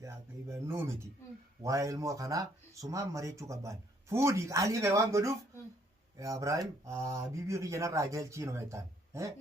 يا كيبا نومتي وايل مو كنا سمان مريتشو كبان فودي علي كيوان بدوف يا إبراهيم بيبي كيجنا راجل تينو ميتان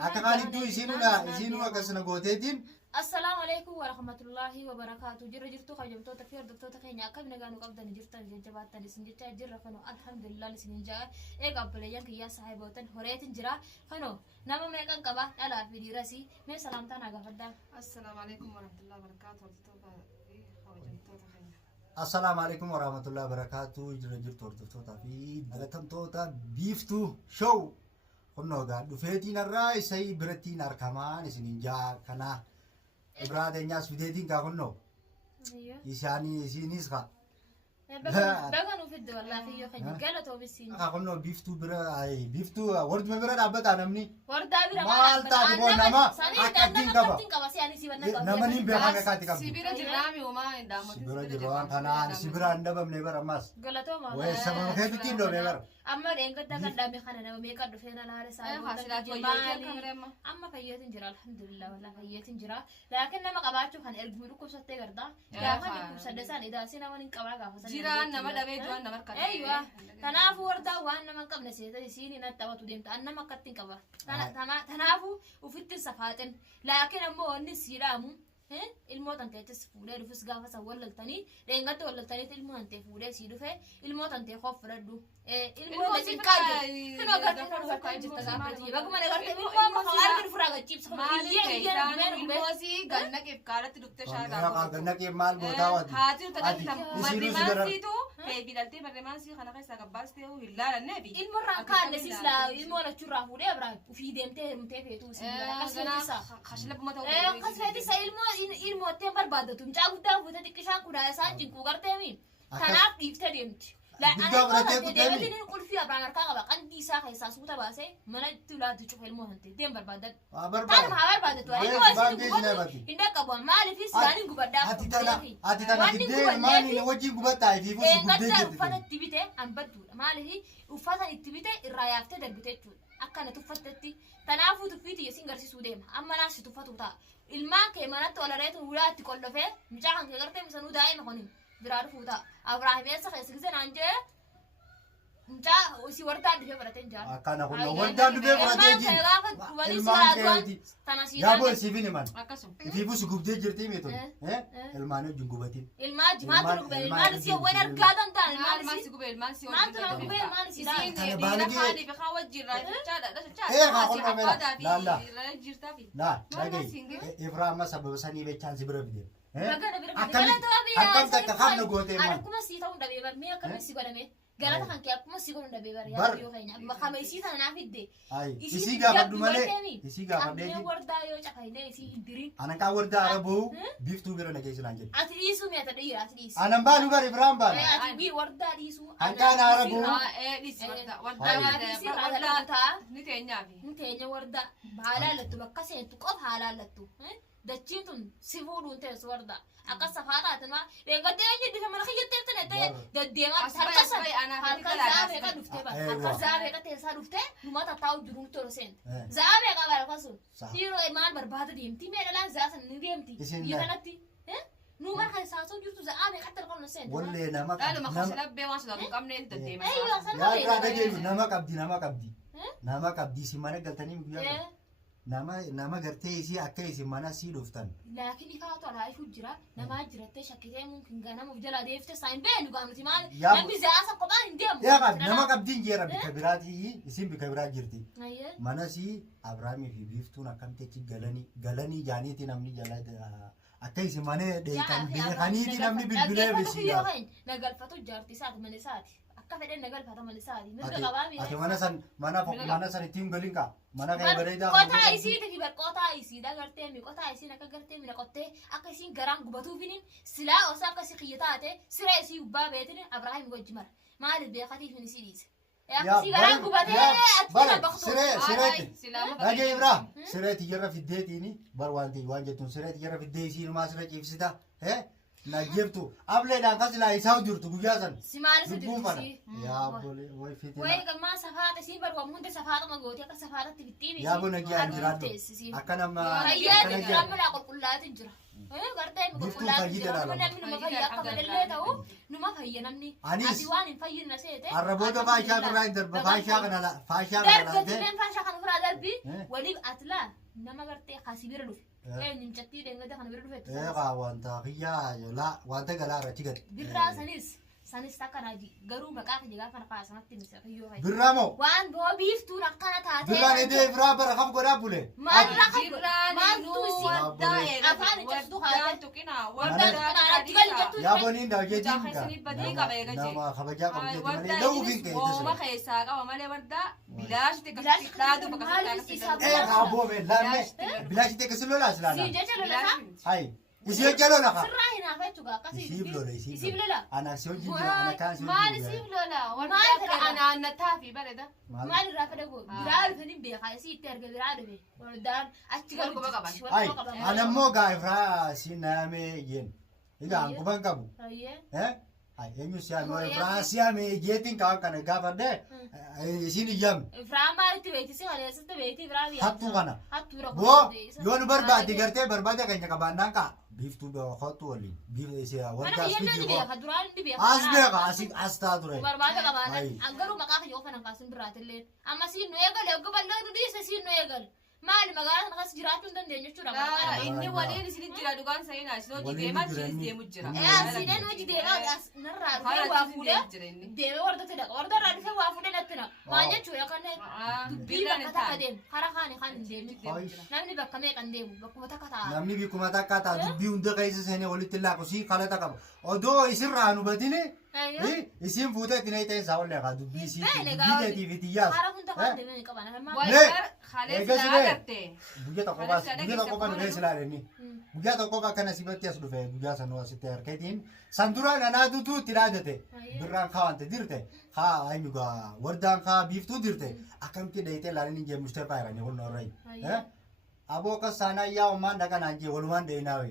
أكمل دو يسينو كسنا قوتين السلام عليكم ورحمة الله وبركاته جرتو خجمتو تكفير دكتور تخيني أكمل نجانو قبضة نجرتا جبات تاني سنجتا جرا خنو الحمد لله لسنجا إيه قبل يان كيا صاحبوتن هريت جرا خنو نما ميكان كبا على في راسي مي سلام تانا قفدا السلام عليكم ورحمة الله وبركاته السلام عليكم ورحمة الله وبركاته جرتو دكتور في دلتن توتا بيفتو شو خنو قاعد دفيتين الرأي سي برتين أركمان سنجا كنا إبراهيم الناس بديتين كأنه إيشاني إيشينيس كا بقى نفيد والله فيه خني قالوا تو بالسين كأنه بيفتو برا أي بيفتو ورد ما برا دابت أنا مني ورد دابي مال تاجي بونا ما أكادين كبا سياني سيبنا نماني بيهان كاتي كبا سيبيرا جرامي وما عندهم سيبيرا جرام كنا سيبيرا عندنا بمنبر أماس قالوا تو ما ويسمع كيف تيندو نبر أما رينك تكن دابي خنا نما ميكا دفينا لهذا ساعة أما فياتين جرا الحمد لله والله فياتين جرا لكن نما قبعتو خن إرجملو كوسات تقردا يا خن كوسادسان إذا سينا ونين قبعة قافة جيران نما دبي جوان نمر كذا أيوة تنافو وردا وان نما قبل سيدا سيني نتاوى تديمت أنا ما كتين قبا تنافو وفيت الصفاتن لكن أما النسيرامو الموت أنت تسفوله رفس قافة سوال للتاني لإنك تقول للتاني الموت أنت فوله سيدوفه الموت أنت خوف ردو الموت لازم كاجي أنا قلت أنا كاجي تجابتي بقول ما نقدر تبي ما خالد الفراغ تجيبس الموسي قلنا كيف قالت دكتور شاهد قلنا كيف مال بوتاوات هاتي تدري مريمان تو هي بدلتي مريمان سي خنا كيس قباستي وهلا النبي المرة كان لسه لا المرة تشرح فوله أبراهيم وفي دمته متفق توسي خشلب ما تو خشلتي الموت تمر بعد تم جاكو دا فوتا تكشان كودا سانجين كوغرتي مين تناف يفتدمت لا أنا دمتي نقول فيها أبراهيم كاغا بقى عندي ساخة ساسوتا باسه منا تلا تشوف الموت تمر بعد كان ما بعد تو إنك أبغى مالي في سياني كوبدا هاتي تنا كده مالي وجهي كوبدا في فوس كوبدا وفاتا تبيته أم بدو مالي وفاتا تبيته الريافتة دربته أكنا تفتتي تنافو تفيتي يسينغرسي سوديم أما ناس تفتوتا ilmaan kee manatti ol areetu wulaatti qollofee mucaa kan kee gartee misanuu daa'ima kuni biraa dhufuuta abraahimeessa keessa gisee naan jee mucaa si wardaa dhufee fudhatee jira akkana kun wardaa dhufee fudhatee jira ilmaan keeti yaaboo siifin himan ifiifus gubdee jirtii miitu ilmaan wajjin gubatiin ilmaan jimaatu dhugbe ilmaan si waan argaatan ta'an ilmaan si gube ilmaan si maatu na gube ilmaan si dhaan kana baanigee haani bi khawat jirra chaada haa kun mamela laalla jirta fi la dhagay Ibrahima sababa sanii bechaan si bira bidee akkam takka qabna gootee maal akkuma si ta'uu dhabee bar mee akkam si godhame galata kan kee akkuma si godhuu dhabee bar yaa yoo keenya makama isii sana naaf hidde isii gaafadhu malee isii gaafadhee amma wardaa yoo caqaynee isii hindiriin anan kaa wardaa arabuu biiftuu bira nageessinaan jedhe ati dhiisuu mi'a ta dhiira ati dhiisu anan baanu bar Ibrahim baanu ati bii wardaa dhiisuu ankaan arabuu dhisi wardaa ni teenya wardaa haalaalattu bakka seentu qof haalaalattu dachiin tun si fuudhuun teessu wardaa akka safaadhaatin maa eeggattee jedhisa mana kiyyattee ta'e deddeemaa harka zaabee ka dhuftee bara harka zaabee ka teessaa dhuftee numata taa'u jiruun tolu seente zaabee ka bara kasun dhiiroo maal barbaada deemti mee dhalaan zaasan ni deemti biyya kanatti numar kan saasoo jirtu zaabee ka talqoon seente wallee nama dhaaluma kasalabbee waan sodaatu qabnee deddeemaa nama qabdi nama qabdi si mana galtanii guyyaa nama gartee isii akka isin mana sii dhuftan laakiin ifaatu alaa ifu jira namaa jirattee shakkitee mumkin ganamuuf jala deeftee saayin beenu gaamti maal namni zaasa kophaan hin deemu yaa nama qabdiin jeera bika biraatii isin bika biraa jirti mana sii Abrahaamii fi biiftuun akkamteechi galanii jaaniiti namni jala akka isin mana dheekan beekaniiti namni bilbilee bisi na galfatu jaarti isaati mana isaati akka fedhen na galfata mana isaati mirga qabaami ati mana san ittiin galin kaa mana kee bareedaa qotaa isii tiki bar qotaa isii da gartee mi qotaa isii akka gartee mi qottee akka isiin garaan gubatuufinin silaa osa akka si qiyyataate siree isii gubbaa beetin Abrahaam wajji mara maaliif beekatiif hin isii dhiise si garaan gubatee atti baqtu sireeti dhagee Ibrahim sireeti jarra fiddeetiini bar waan jettuun sireeti jarra fiddee isii numaa siree ciibsita najjebtu ableedhaan kas ilaa isaa jirtu guyyaa san si maali si dirtisi yaa bole way fitina way gammaa safaata si barbaam hunde safaata magooti akka safaatatti bittiimi yaa bona giyaan jiraadhu akka nama ayyaati jiraamma qulqullaati jira gartee nu qulqullaa'aa jira namni numa fayyaa akka malee ta'u numa fayya namni ati waan hin fayyinna seete arraboota faashaa biraa hin darba faashaa kana laatee darbeen faashaa kana biraa darbi waliif atlaa nama gartee kasii bira dhufe nimcattii deengada kana bira dhufe wanta kiyyaa wanta galaa irratti gad birraa sanis takkanaaji garuu maqaa kiyya gaafa na kaasamatti ni safiyyoo fayyada birraa moo waan boo biiftuun akkana taatee birraan edee biraa bara kam godhaa bule maalirraa kan maaltu si afaan ijjattu haala yaa boniin daawjeetiin nama kabajaa qabjeeti malee lawuu fi ooma keessaa qaba malee wardaa bilaashite akkasitti dhaadu bakka kaaboo laanne bilaashite akkasi lolaa silaana si jecha lolasaa hay isii hojjaa lola ka sirraa hin hafa jechuudha akkasii isiif lola ana si hojii jira ana kaan si maal isiif lola wardaa anaannataa fi bareda maal irraa fedha goo biraa dhufanii beekaa isii itti arga biraa dhufe waldaan achi Walquba qaban. hay anammoo gaafraa si naamee jeen egaa ankuban qabu hay eenyu siyaamee ifraa siyaamee jeetiin kaan kana gaafadhe isiin iyyam ifraa maalitti beektisi maleessitti beektii biraa biyyaa hattuu kana hattuu bira boo yoo nu barbaadde gartee barbaade keenya qabaannaan kaa biiftuu beekottu waliin biiftuu mana wargaas biyyannoo ni biyyi beeka duraan ni beeka as beeka as taa ture barbaada qabaanan angaruu maqaa kiyya qofan hanqaasin biraatillee amma siin nu eegale ogga ballee nu dhiise siin nu eegale maali magaalaa kana keessa jiraachuu hin dandeenye jechuudha inni waliin isin jira dhugaan sa'ina isin hojii deemaa jiris deemu jira siineen hojii deemaa narraa dhufee waa fuudhee deemee wardatti dhaqa wardarraa dhufee waa fuudhee natti naqa maal jechuudha kanneen dubbii bakka takka deemu kara kaane kan hin deemne namni bakka meeqan deemu bakkuma takka ta'a namni bikkuma takka ta'a dubbii hunda keessa seenee walitti laaqusii kalata qaba odoo isirraa nu batine isin fuutee itti na ta'e isaa ollee kaa dubbii isii biyyeetii fi xiyyaas kara hunda kan deemee hin qaban guyyaa tokko kan dhufee silaalenni guyyaa tokko akkana sibatti as dhufe guyyaa sanuu asitti harkeetiin san duraan anaa dutuu itti dhaadate birraan kaa wante dirte kaa aymigaa wardaan kaa biiftuu dirte akkamitti dhayitee laalin hin jeemustee faayiranii wal noorrayi aboo akkas saanaa yaa ummaan dhaqanaan jee walumaan dhayinaawe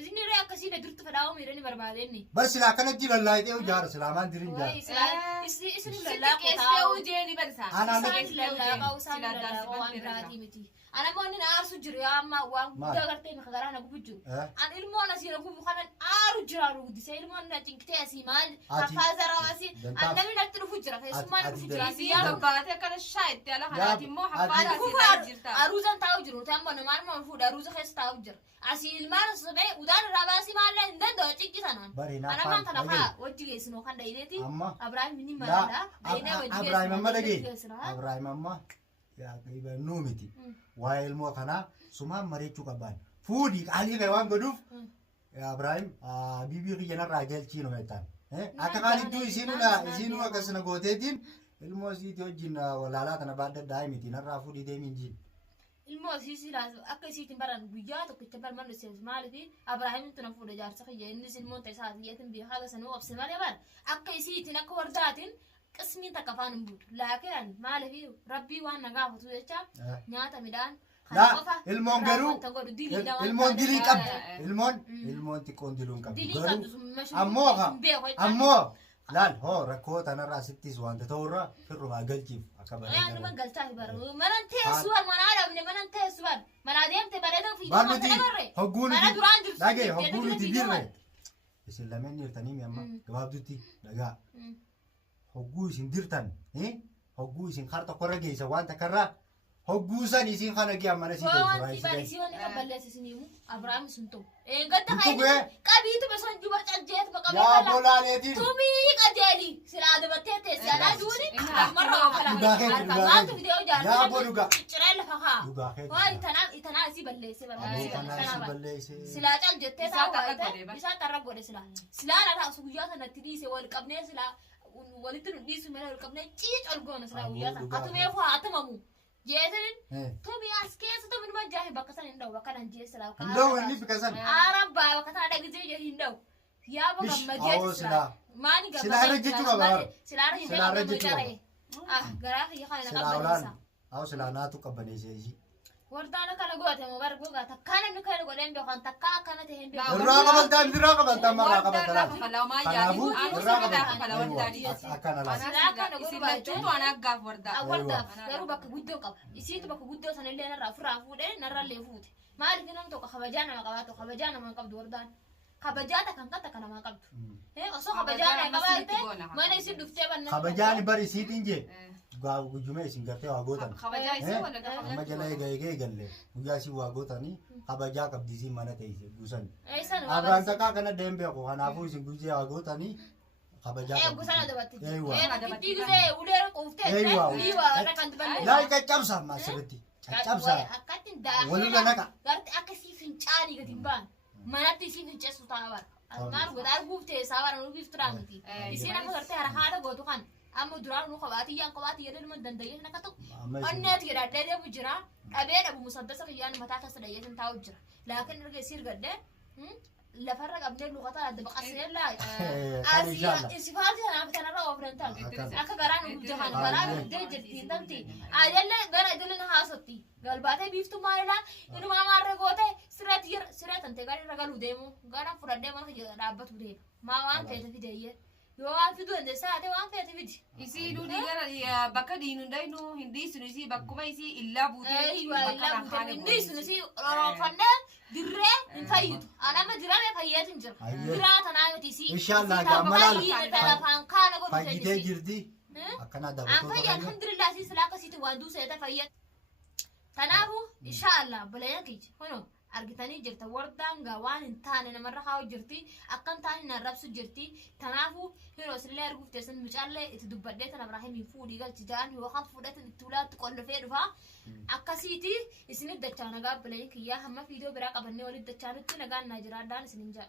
isin irree akkasii na jirtu fedhaa uumiranii barbaadeenni bar silaa akkanatti lallaayitee ujaara silaamaan dirin jaara isin lallaa qeessee ujeeni barsaa Anamoonni na aarsu jiru yaa amma waan guddaa gartee maka garaa na gubu jiru. An ilmoon asii na gubu kanan aaru jira guddisee ilmoon na cinqitee asii maal hafaa zaraa asii an namni natti dhufu jira keessummaa na dhufu jira. Isii gabbaatee akkana shaayitti ala kanaati immoo hafaan asii jirta. Aruuzan taa'u jiru ta'ammoo namaan nama fuudha aruuza keessa taa'u jira. Asii ilmaan sobee udaan irraa baasii maallee hin danda'u cinqi sanaan. Anamaan kana kaa wajji geessinoo kan dhayineeti. Abiraahim ni malaadha. Dhayinee wajji Abiraahim amma dhagee Abiraahim amma yaa nuu miti. Waa'ee ilmoo kanaa sumaan mareechuu qabaan fuudhii qaalii ta'e waan godhuuf Abiraahim bibii kiyya narraa galchii nu jettaan akka kaanittuu isiinuu akkasina gooteetiin ilmoo isiitii wajjin walaalaa kana baadhadhaa miti narraa fuudhii deemiin jiin. Ilmoo isii akka isiitiin baran guyyaa tokkicha balman dhuseef maaliif Abiraahim tuna fuudha jaarsa kiyya innis ilmoon ta'e isaatiiyyaatiin biyya haga sanuu obse malee bara akka isiitiin akka wardaatiin qismiin takka afaan hin buutu laakiin maaliif rabbii waan na gaafatu jecha nyaata midhaan ilmoon garuu ilmoon dilii qabdi ilmoon xiqqoon diluun qabdi garuu ammoo laal hoo rakkoo tanarraa sittis wanta ta'urraa firrumaa galchiif akka bareedaa nama galchaa baru manan teessuwan manaa dhabne manan teessuwan manaa deemte bareedaa fi barnuti hogguunuti dhagee hogguunuti birre isin lameen jirtanii amma gabaabdutti dhagaa hogguu isin dirtan hogguu isin kar tokkorra geessa waan takkarraa hogguu san isin kana gee ammana si teessura isii waan kan balleessi isiniimu Abiraahim sun ta'u eeggatta hayi qabiitu beson jubar caljeet maqabee yaa bolaaleetiin tumii qajeeli silaa dabattee teessi alaa duuni marra maaltu fidee jaarsa yaa boluga ciree lafa haa waay itanaa isii balleesse barbaade silaa caljettee taa'u isaa tarra godhe silaa lataa guyyaa sanatti dhiise wal qabnee silaa walitti nu dhiisu malee wal qabnee ciic ol goona silaa guyyaa sana atumee fuu haa tamamu jeetin tobi as keessa tobi numa jaahi bakka san hin dhawu bakka nan jeessa laa hin dhawu inni bika san arabaa bakka sana dhagizee jedhi hin dhawu yaa baga majeeti silaa maani gaba silaa irra jechuu qaba silaa irra jechuu qaba garaa kiyya kana qabbanisa aw silaa naatu qabbaneesee ishii wardana kana goote mo bar goga takkana ni kana godem be kan takka kana te hembe irraa qabaltaan irraa qabaltaan marraa qabaltaan kalama yaani irraa qabaltaan kalama daadi akkana laasa kana godhu silachuutu anaaggaaf warda warda garuu bakka guddoo qaba isiitu bakka guddoo sana illee narraa furaa fuudhee narraa illee fuute maaliif namni tokko kabajaa nama qabaatu kabajaa nama qabdu wardaan kabajaata kan kana nama qabdu osoo kabajaa nama qabaate mana isin dhuftee banna kabajaan bari siitiin je guyyaa isin gartee waa gootan kabajaa isin wala amma jala eegee galle guyyaa isin waa gootanii kabajaa qabdisiin mana teessee guusan abraan takkaa kana deemee ko kanaafuu isin guyyaa waa gootanii kabajaa gusana dabatti dabatti gisee ulee quuftee liiwa kan dibanne laal caccabsa masirratti caccabsa akkatin daa walirra naqa garti akka si fincaanii gadi baan manatti si finceessu taa'abar maal godhaa guuftee saawara nu bifturaa miti isiin akka gartee haadha gootu kan amma duraan nu qabaatiyyaan qabaatiyyaa ilma dandayee na katu onneeti jedhadhee deemu jira dhabee dhabu musaddasa kiyyaan mataa keessa dhayyeetin taa'u jira laakiin erga isii gadhee lafarra qabnee lukata adda baqasnee laa isifaati kanaaf kanarra oofnan ta'a akka garaa nu jahan garaa guddee jirti tanti ajalle gara idilee na haasatti galbaatee biiftu maalidha inumaa maarree goote siree tante gadi irra galuu deemu gara fudhadhee mana dhaabbatu deema maa waan feete fideeyye yoo waan fidu dandeessaa ate waan feete fidi isii duudii gara bakka diinu ndaynu hindi sunu isii bakkuma isii illaa buutee hindi sunu isii roonfannee dirree hin fayyitu anama dirame fayyeetin jira diraa tanaa miti isii inshallah gaamalaan lafaan kaana godhu fayyitee jirti akkana dabatoo fayya alhamdulillah isii silaa akkasiitti waan duuseete fayyad tanaafu inshallah balayan kiyya hono argitanii jirta wardaan gaa waan hin taane namarra haa jirti akkan taane na rabsu jirti tanaafu yeroo sillee arguuf teessan mucaallee itti dubbadhee tan Abrahaamii fuudhii galchi jaan yookaan fudhatan itti ulaatti qollofee dhufa akkasiiti isinit dachaa nagaa bilee kiyyaa hamma fiidoo biraa qabannee walitti dachaa nutti nagaan naa jiraadhaan isinin jaa